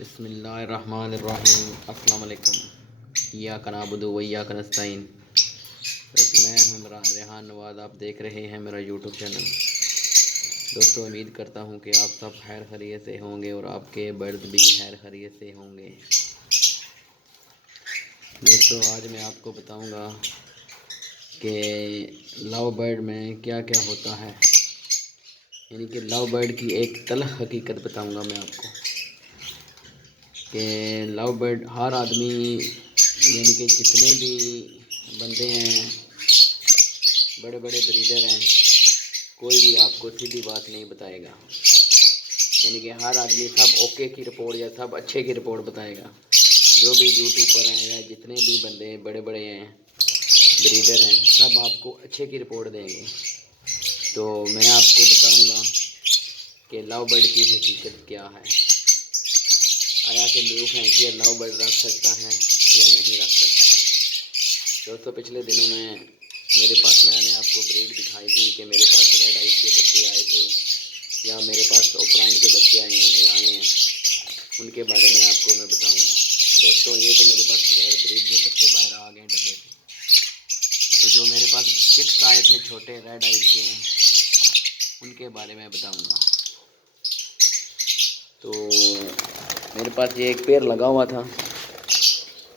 بسم اللہ الرحمن الرحیم۔ السلام علیکم۔ ایاک نعبد و ایاک نستعین۔ میں ہوں ریحان نواز، آپ دیکھ رہے ہیں میرا یوٹیوب چینل۔ دوستو، امید کرتا ہوں کہ آپ سب خیر خیریت سے ہوں گے اور آپ کے برد بھی خیر خیریت سے ہوں گے۔ دوستو، آج میں آپ کو بتاؤں گا کہ لو برڈ میں کیا کیا ہوتا ہے، یعنی کہ لو برڈ کی ایک تلخ حقیقت بتاؤں گا میں آپ کو کہ لو برڈ ہر آدمی، یعنی کہ جتنے بھی بندے ہیں، بڑے بڑے بریڈر ہیں، کوئی بھی آپ کو سیدھی بات نہیں بتائے گا، یعنی کہ ہر آدمی سب اوکے کی رپورٹ یا سب اچھے کی رپورٹ بتائے گا۔ جو بھی یوٹیوب پر ہیں یا جتنے بھی بندے بڑے بڑے ہیں، بریڈر ہیں، سب آپ کو اچھے کی رپورٹ دیں گے۔ تو میں آپ کو بتاؤں گا کہ لو برڈ کی حقیقت کیا ہے، آیا کہ نیو فینسیئر لو برڈ رکھ سکتا ہے یا نہیں رکھ سکتا۔ دوستوں، پچھلے دنوں میں میرے پاس، میں نے آپ کو بریڈ دکھائی تھی کہ میرے پاس ریڈ آئز کے بچے آئے تھے یا میرے پاس اوپرائن کے بچے آئے ہیں، ان کے بارے میں آپ کو میں بتاؤں گا۔ دوستوں، یہ تو میرے پاس بریڈ کے بچے باہر آ گئے ڈبے سے، تو جو میرے پاس چکس آئے تھے چھوٹے ریڈ آئز کے، ان کے بارے میں بتاؤں گا۔ تو میرے پاس یہ ایک پیر لگا ہوا تھا،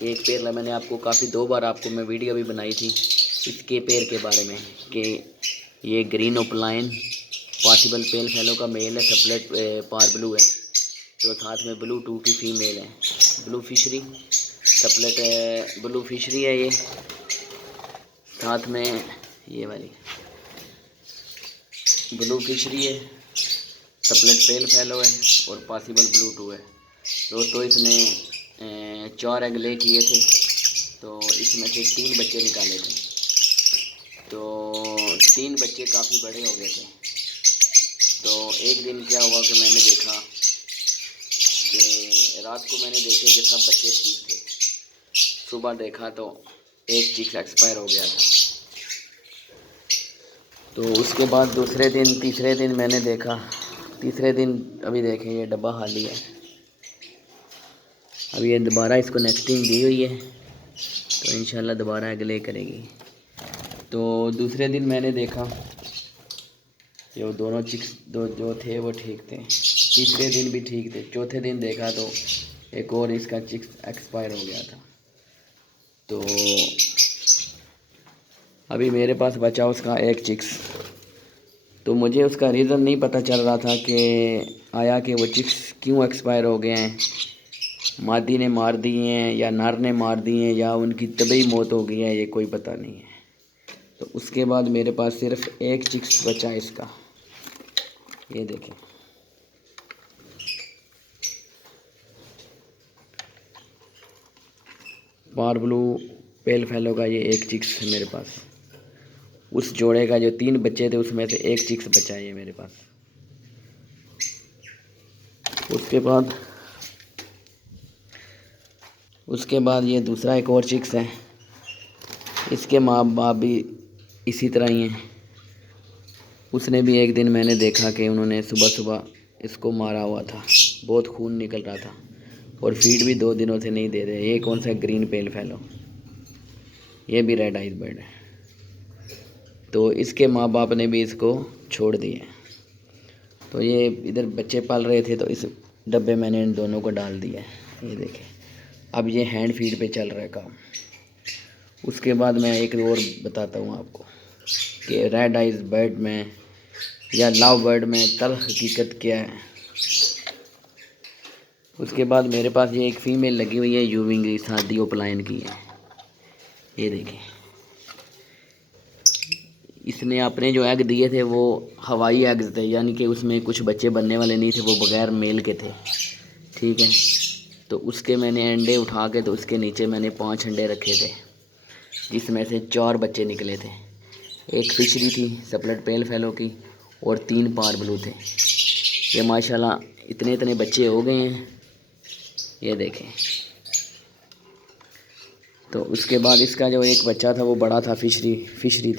ایک پیر میں نے آپ کو کافی 2 بار آپ کو میں ویڈیو بھی بنائی تھی اس کے پیر کے بارے میں کہ یہ گرین اوپلائن پاسبل پیل فیلو کا میل ہے، سپلٹ پار بلو ہے، تو ساتھ میں بلو 2 کی فیمیل ہے، بلو فشری سپلٹ بلو فشری ہے، یہ ساتھ میں یہ والی بلو فشری ہے، سپلٹ پیل فیلو ہے اور پاسبل بلو 2 ہے۔ دوستو، اس نے 4 ایگ لے کیے تھے، تو اس میں سے 3 بچے نکالے تھے، تو 3 بچے کافی بڑے ہو گئے تھے۔ تو ایک دن کیا ہوا کہ میں نے دیکھا کہ رات کو میں نے دیکھے کہ سب بچے ٹھیک تھے، صبح دیکھا تو ایک چکس ایکسپائر ہو گیا تھا۔ تو اس کے بعد دوسرے دن، تیسرے دن میں نے دیکھا، تیسرے دن ابھی دیکھیں یہ ڈبہ خالی ہے، اب یہ دوبارہ اس کو نیسٹنگ دی ہوئی ہے، تو انشاءاللہ دوبارہ ایگ لے کرے گی۔ تو دوسرے دن میں نے دیکھا کہ وہ دونوں چکس جو تھے وہ ٹھیک تھے، تیسرے دن بھی ٹھیک تھے، چوتھے دن دیکھا تو ایک اور اس کا چکس ایکسپائر ہو گیا تھا۔ تو ابھی میرے پاس بچا اس کا ایک چکس، تو مجھے اس کا ریزن نہیں پتہ چل رہا تھا کہ آیا کہ وہ چکس کیوں ایکسپائر ہو گئے ہیں، مادی نے مار دیے ہیں یا نر نے مار دیے ہیں یا ان کی طبعی موت ہو گئی ہے، یہ کوئی پتہ نہیں ہے۔ تو اس کے بعد میرے پاس صرف ایک چکس بچا اس کا، یہ دیکھیں، پار بلو پیل فیلو کا یہ ایک چکس ہے میرے پاس۔ اس جوڑے کا جو 3 بچے تھے اس میں سے ایک چکس بچا ہے میرے پاس۔ اس کے بعد یہ دوسرا ایک اور چکس ہے، اس کے ماں باپ بھی اسی طرح ہی ہیں۔ اس نے بھی ایک دن میں نے دیکھا کہ انہوں نے صبح صبح اس کو مارا ہوا تھا، بہت خون نکل رہا تھا اور فیڈ بھی 2 دنوں سے نہیں دے رہے۔ یہ کون سا گرین پیل فیلو، یہ بھی ریڈ آئز برڈ ہے، تو اس کے ماں باپ نے بھی اس کو چھوڑ دیے۔ تو یہ ادھر بچے پال رہے تھے، تو اس ڈبے میں نے ان دونوں کو ڈال دیا ہے، یہ دیکھیں۔ اب یہ ہینڈ فیڈ پہ چل رہا ہے کام۔ اس کے بعد میں ایک اور بتاتا ہوں آپ کو کہ ریڈ آئز برڈ میں یا لو برڈ میں تلخ حقیقت کیا ہے۔ اس کے بعد میرے پاس یہ ایک فیمیل لگی ہوئی ہے، یوونگ سادی اوپلائن کی ہے، یہ دیکھیں۔ اس نے اپنے جو ایگ دیے تھے وہ ہوائی ایگز تھے، یعنی کہ اس میں کچھ بچے بننے والے نہیں تھے، وہ بغیر میل کے تھے، ٹھیک ہے۔ تو اس کے میں نے انڈے اٹھا کے، تو اس کے نیچے میں نے 5 انڈے رکھے تھے، جس میں سے 4 بچے نکلے تھے۔ ایک فشری تھی سپلٹ پیل فیلو کی اور 3 پار بلو تھے۔ یہ ماشاءاللہ اتنے بچے ہو گئے ہیں، یہ دیکھیں۔ تو اس کے بعد اس کا جو ایک بچہ تھا وہ بڑا تھا، فشری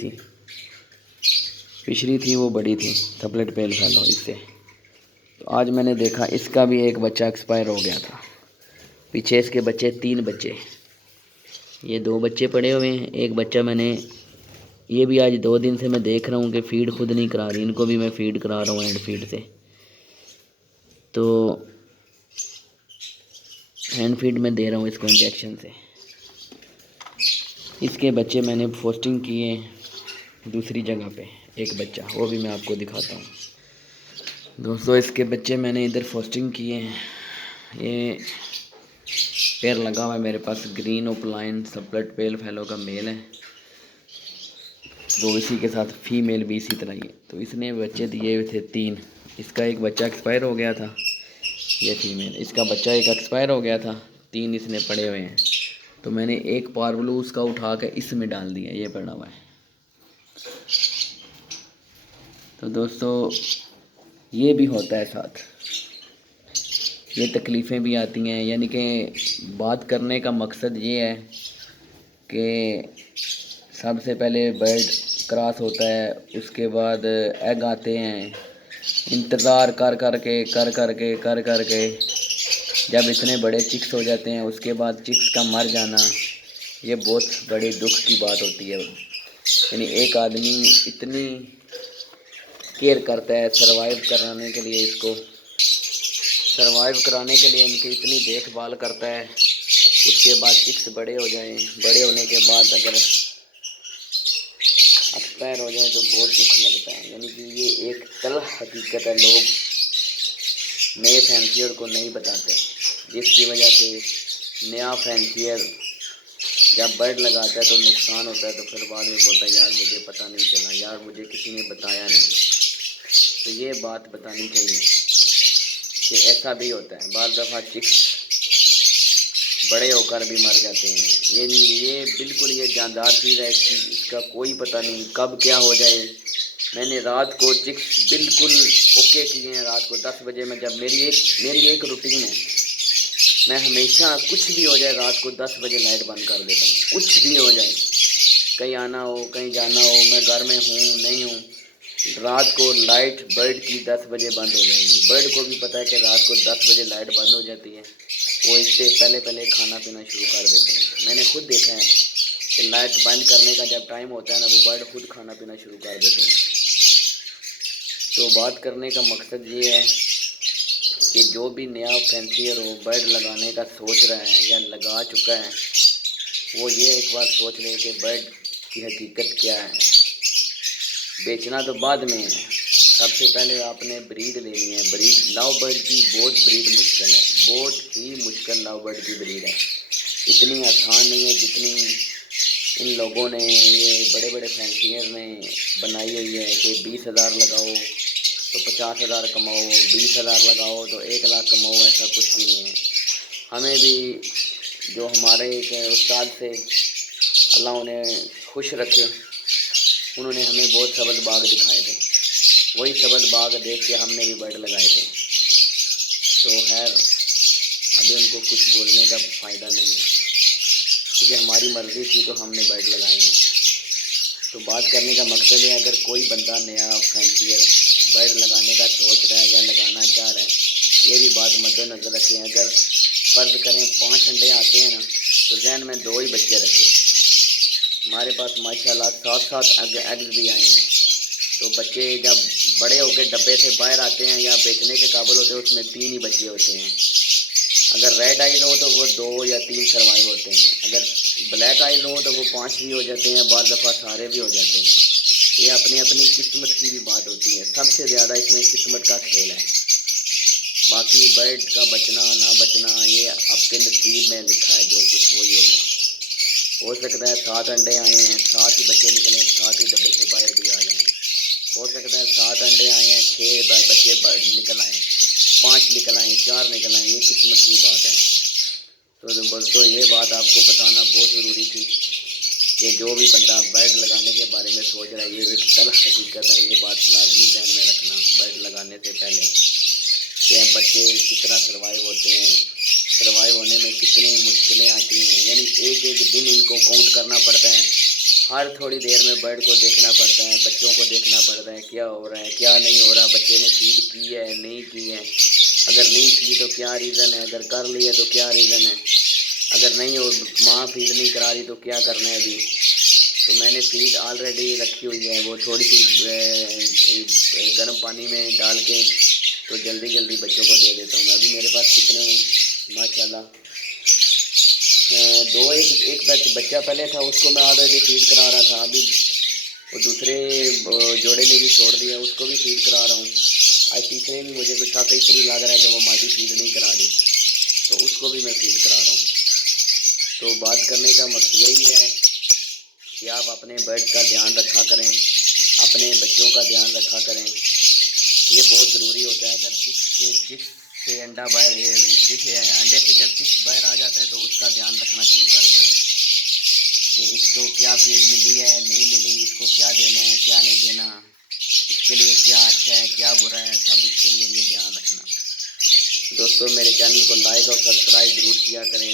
تھی وہ بڑی تھی سپلٹ پیل فیلو اس سے۔ تو آج میں نے دیکھا اس کا بھی ایک بچہ ایکسپائر ہو گیا تھا، پیچھے اس کے بچے 3 بچے، یہ 2 بچے پڑے ہوئے ہیں، ایک بچہ میں نے، یہ بھی آج 2 دن سے میں دیکھ رہا ہوں کہ فیڈ خود نہیں کرا رہی، ان کو بھی میں فیڈ کرا رہا ہوں ہینڈ فیڈ سے، تو ہینڈ فیڈ میں دے رہا ہوں اس کو انجیکشن سے۔ اس کے بچے میں نے پوسٹنگ کیے دوسری جگہ پہ، ایک بچہ وہ بھی میں آپ کو دکھاتا ہوں دوستو۔ اس کے بچے میں نے ادھر پوسٹنگ کیے ہیں، یہ پیر لگا ہوا ہے میرے پاس، گرین اوپلائن سپلٹ پیل فیلو کا میل ہے، تو اسی کے ساتھ فیمیل بھی اسی طرح ہی ہے۔ تو اس نے بچے دیے ہوئے تھے 3، اس کا ایک بچہ ایکسپائر ہو گیا تھا، یہ فیمیل، اس کا بچہ ایک ایکسپائر ہو گیا تھا، 3 اس نے پڑے ہوئے ہیں، تو میں نے ایک پاربلو اس کا اٹھا کے اس میں ڈال دیا، یہ پڑا ہوا ہے۔ تو دوستو یہ بھی ہوتا ہے ساتھ، یہ تکلیفیں بھی آتی ہیں، یعنی کہ بات کرنے کا مقصد یہ ہے کہ سب سے پہلے برڈ کراس ہوتا ہے، اس کے بعد ایگ آتے ہیں، انتظار کر کر کے جب اتنے بڑے چکس ہو جاتے ہیں، اس کے بعد چکس کا مر جانا، یہ بہت بڑی دکھ کی بات ہوتی ہے۔ یعنی ایک آدمی اتنی کیئر کرتا ہے سروائیو کرانے کے لیے، اس کو سروائیو کرانے کے لیے ان کی اتنی دیکھ بھال کرتا ہے، اس کے بعد چکس بڑے ہو جائیں، بڑے ہونے کے بعد اگر ایکسپائر ہو جائیں تو بہت دکھ لگتا ہے۔ یعنی کہ یہ ایک تلخ حقیقت ہے، لوگ نئے فینسیئر کو نہیں بتاتے، جس کی وجہ سے نیا فینسیئر جب برڈ لگاتا ہے تو نقصان ہوتا ہے، تو پھر بعد میں بولتا ہے یار مجھے پتہ نہیں چلا، یار مجھے کسی نے بتایا نہیں۔ تو یہ بات بتانی چاہیے کہ ایسا بھی ہوتا ہے، بعض دفعہ چکس بڑے ہو کر بھی مر جاتے ہیں، یہ بالکل یہ جاندار چیز ہے، اس کا کوئی پتہ نہیں کب کیا ہو جائے۔ میں نے رات کو چکس بالکل اوکے کیے ہیں، رات کو 10 بجے میں، جب میری ایک روٹین ہے، میں ہمیشہ کچھ بھی ہو جائے رات کو 10 بجے لائٹ بند کر دیتا ہوں، کچھ بھی ہو جائے، کہیں آنا ہو کہیں جانا ہو، میں گھر میں ہوں نہیں ہوں، رات کو لائٹ برڈ کی 10 بجے بند ہو جائے گی۔ برڈ کو بھی پتہ ہے کہ رات کو 10 بجے لائٹ بند ہو جاتی ہے، وہ اس سے پہلے کھانا پینا شروع کر دیتے ہیں۔ میں نے خود دیکھا ہے کہ لائٹ بند کرنے کا جب ٹائم ہوتا ہے نا، وہ برڈ خود کھانا پینا شروع کر دیتے ہیں۔ تو بات کرنے کا مقصد یہ ہے کہ جو بھی نیا فینسیئر ہو، برڈ لگانے کا سوچ رہا ہے یا لگا چکا ہے، وہ یہ ایک بار سوچ لے کہ برڈ کی حقیقت کیا ہے۔ بیچنا تو بعد میں ہے، سب سے پہلے آپ نے بریڈ لینی ہے۔ بریڈ لو برڈ کی بہت بریڈ مشکل ہے، بہت ہی مشکل لو برڈ کی بریڈ ہے، اتنی آسان نہیں ہے جتنی ان لوگوں نے، یہ بڑے بڑے فینسیئر نے بنائی ہوئی ہے کہ 20,000 لگاؤ تو 50,000 کماؤ، 20,000 لگاؤ تو 1,00,000 کماؤ، ایسا کچھ بھی نہیں ہے۔ ہمیں بھی جو ہمارے ایک استاد سے اللہ انہیں خوش رکھے، انہوں نے ہمیں بہت سبز باغ دکھائے تھے، وہی سبز باغ دیکھ کے ہم نے بھی برڈ لگائے تھے۔ تو خیر ابھی ان کو کچھ بولنے کا فائدہ نہیں ہے، کیونکہ ہماری مرضی تھی تو ہم نے برڈ لگائے ہیں۔ تو بات کرنے کا مقصد ہے، اگر کوئی بندہ نیا فینسیئر برڈ لگانے کا سوچ رہا ہے یا لگانا چاہ رہا ہے، یہ بھی بات مد نظر رکھیں، اگر فرض کریں 5 انڈے آتے ہیں نا، تو ذہن میں 2 ہی بچے رکھے۔ ہمارے پاس ماشاءاللہ 7 ایگز بھی آئے ہیں، تو بچے جب بڑے ہو کے ڈبے سے باہر آتے ہیں یا بیچنے کے قابل ہوتے ہیں، اس میں 3 ہی بچے ہوتے ہیں۔ اگر ریڈ آئیز ہوں تو وہ 2 یا 3 سروائیو ہوتے ہیں، اگر بلیک آئیز ہوں تو وہ 5 بھی ہو جاتے ہیں، بعض دفعہ سارے بھی ہو جاتے ہیں۔ یہ اپنی اپنی قسمت کی بھی بات ہوتی ہے، سب سے زیادہ اس میں قسمت کا کھیل ہے۔ باقی برڈ کا بچنا نہ بچنا یہ آپ کے نصیب میں لکھا ہے، جو کچھ وہی ہوگا۔ ہو سکتا ہے 7 انڈے آئے ہیں، 7 ہی بچے نکلے، 7 ہی ڈبے سے باہر بھی آ جائیں۔ ہو سکتا ہے 7 انڈے آئے ہیں، 6 بچے نکل آئیں، 5 نکل آئیں، 4 نکل آئیں، یہ قسمت کی بات ہے۔ تو دوستو یہ بات آپ کو بتانا بہت ضروری تھی کہ جو بھی بندہ برڈ لگانے کے بارے میں سوچ رہا ہے، یہ ایک تلخ حقیقت ہے، یہ بات لازمی ذہن میں رکھنا برڈ لگانے سے پہلے، کہ بچے کس طرح سروائیو ہوتے ہیں، سروائیو ہونے میں کتنی مشکلیں آتی ہیں۔ یعنی ایک ایک دن ان کو کاؤنٹ کرنا پڑتا ہے، ہر تھوڑی دیر میں برڈ کو دیکھنا پڑتا ہے، بچوں کو دیکھنا پڑتا ہے کیا ہو رہا ہے کیا نہیں ہو رہا، بچے نے فیڈ کی ہے نہیں کی ہے، اگر نہیں کی تو کیا ریزن ہے، اگر کر لیا تو کیا ریزن ہے، اگر نہیں ہو ماں فیڈ نہیں کرا رہی تو کیا کرنا ہے ابھی۔ تو میں نے فیڈ آلریڈی رکھی ہوئی ہے، وہ تھوڑی سی گرم پانی میں ڈال کے تو جلدی جلدی بچوں کو دے دیتا ہوں میں۔ ابھی میرے پاس کتنے ہیں ماشاءاللہ، ایک بچہ پہلے تھا، اس کو میں آلریڈی فیڈ کرا رہا تھا، ابھی وہ دوسرے جوڑے نے بھی چھوڑ دیا، اس کو بھی فیڈ کرا رہا ہوں۔ آج تیسرے میں مجھے کچھ شک اس لیے لگ رہا ہے کہ وہ مادی فیڈ نہیں کرا رہی، تو اس کو بھی میں فیڈ کرا رہا ہوں۔ تو بات کرنے کا مقصد یہی ہے کہ آپ اپنے برڈ کا دھیان رکھا کریں، اپنے بچوں کا دھیان رکھا کریں، یہ بہت ضروری ہوتا ہے۔ اگر جس سے انڈے سے جب چکس باہر آ جاتا ہے تو اس کا دھیان رکھنا شروع کر دیں کہ اس کو کیا فیڈ ملی ہے، نہیں ملی، اس کو کیا دینا ہے، کیا نہیں دینا، اس کے لیے کیا اچھا ہے کیا برا ہے، سب اس کے لیے یہ دھیان رکھنا۔ دوستوں میرے چینل کو لائک اور سبسکرائب ضرور کیا کریں،